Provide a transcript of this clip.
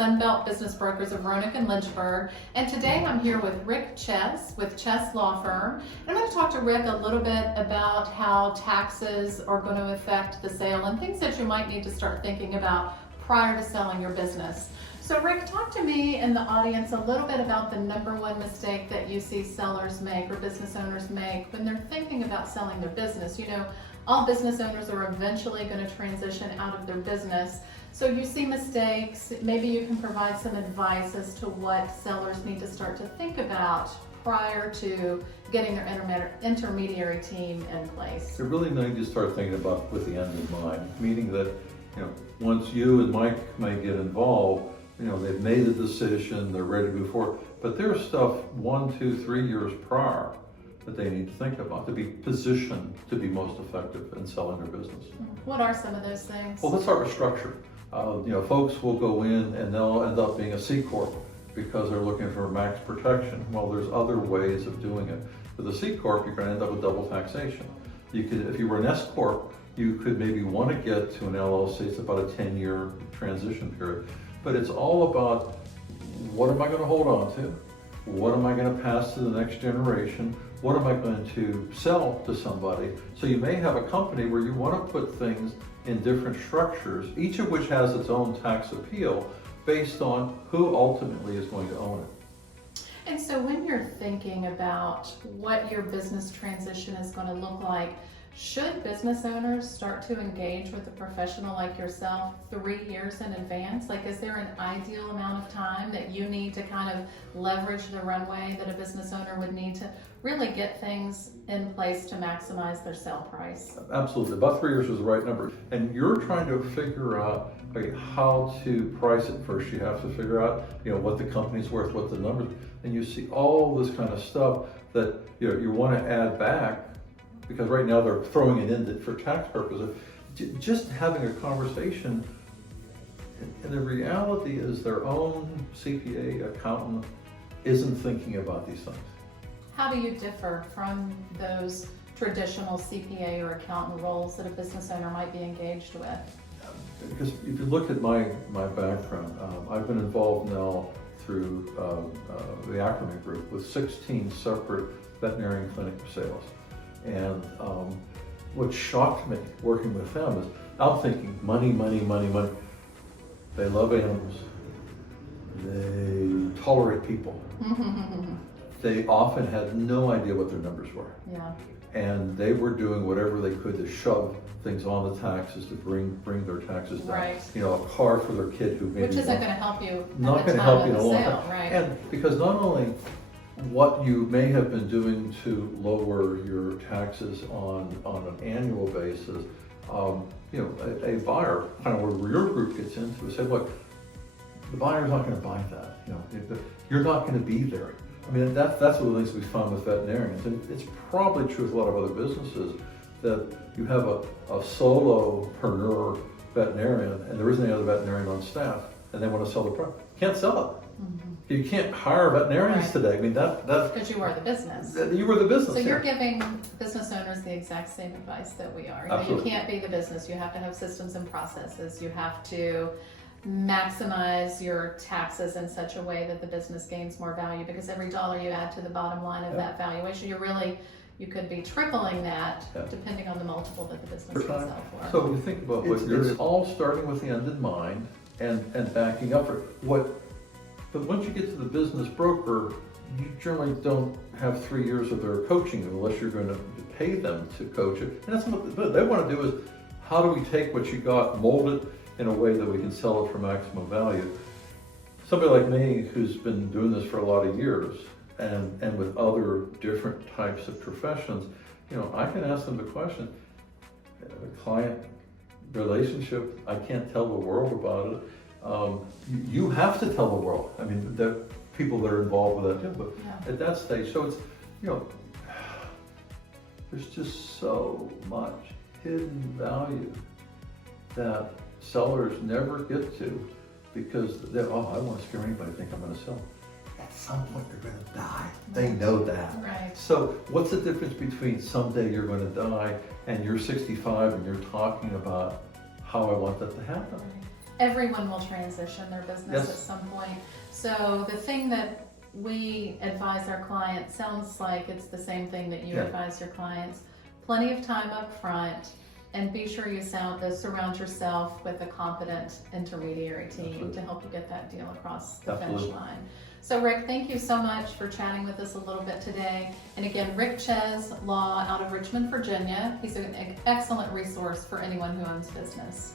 Sunbelt Business Brokers of Roanoke and Lynchburg. And today I'm here with Rick Chess with Chess Law Firm. And I'm going to talk to Rick a little bit about how taxes are going to affect the sale and things that you might need to start thinking about prior to selling your business. So Rick, talk to me and the audience a little bit about the number one mistake that you see sellers make or business owners make when they're thinking about selling their business. You know, all business owners are eventually going to transition out of their business. So you see mistakes, maybe you can provide some advice as to what sellers need to start to think about prior to getting their intermediary team in place. They really need to start thinking about with the end in mind, meaning that, you know, once you and Mike may get involved, you know, they've made a decision, they're ready to move forward, but there's stuff 1, 2, 3 years prior that they need to think about to be positioned to be most effective in selling their business. What are some of those things? Well, let's start with structure. You know, folks will go in and they'll end up being a C Corp because they're looking for max protection. Well, there's other ways of doing it. With a C Corp, you're going to end up with double taxation. You could, if you were an S Corp, you could maybe want to get to an LLC. It's about a 10-year transition period. But it's all about, what am I going to hold on to? What am I going to pass to the next generation? What am I going to sell to somebody? So you may have a company where you want to put things in different structures, each of which has its own tax appeal based on who ultimately is going to own it. And so when you're thinking about what your business transition is going to look like, should business owners start to engage with a professional like yourself 3 years in advance? Like, is there an ideal amount of time that you need to kind of leverage the runway that a business owner would need to really get things in place to maximize their sale price? Absolutely. About 3 years is the right number. And you're trying to figure out how to price it first. You have to figure out, you know, what the company's worth, what the numbers, and you see all this kind of stuff that, you know, you want to add back, because right now they're throwing it in for tax purposes. Just having a conversation, and the reality is their own CPA accountant isn't thinking about these things. How do you differ from those traditional CPA or accountant roles that a business owner might be engaged with? Because if you look at my background, I've been involved now through the Ackerman Group with 16 separate veterinarian clinic sales. And what shocked me working with them is I'm thinking money, money, money, money. They love animals. They tolerate people. They often had no idea what their numbers were. Yeah. And they were doing whatever they could to shove things on the taxes to bring their taxes down. Right. You know, a car for their kid who maybe Which isn't going to help you not at going the to help time you of in the the long sale, time. right? And because not only what you may have been doing to lower your taxes on an annual basis, you know, a buyer, kind of where your group gets into, is say, look, the buyer's not going to buy that. You know, you're not going to be there. I mean, that's one of the things we found with veterinarians, and it's probably true with a lot of other businesses, that you have a solopreneur veterinarian, and there isn't any other veterinarian on staff, and they want to sell the product. Can't sell it. You can't hire veterinarians Right. today. I mean, that's Because you are the business. you were the business. So you're yeah. giving business owners the exact same advice that we are. You know, you Absolutely. can't be the business. You have to have systems and processes. You have to maximize your taxes in such a way that the business gains more value, because every dollar you add to the bottom line of that valuation, you could be tripling that depending on the multiple that the business can sell for. So you think about what it's all starting with the end in mind and backing up for it. But once you get to the business broker, you generally don't have 3 years of their coaching unless you're going to pay them to coach it. And that's what they want to do, is how do we take what you got, mold it in a way that we can sell it for maximum value. Somebody like me who's been doing this for a lot of years and with other different types of professions, you know, I can ask them the question, client relationship, I can't tell the world about it. You have to tell the world. I mean, the people that are involved with that, but at that stage, so it's, you know, there's just so much hidden value that sellers never get to, because I don't want to scare anybody, think I'm going to sell. At some point they're going to die. They know that. Right. So what's the difference between someday you're going to die and you're 65 and you're talking about how I want that to happen? everyone will transition their business Yes. at some point. So the thing that we advise our clients sounds like it's the same thing that you Yeah. advise your clients. Plenty of time up front, and be sure you surround yourself with a competent intermediary team Absolutely. to help you get that deal across the Absolutely. finish line. So Rick, thank you so much for chatting with us a little bit today. And again, Rick Ches Law out of Richmond, Virginia. He's an excellent resource for anyone who owns business.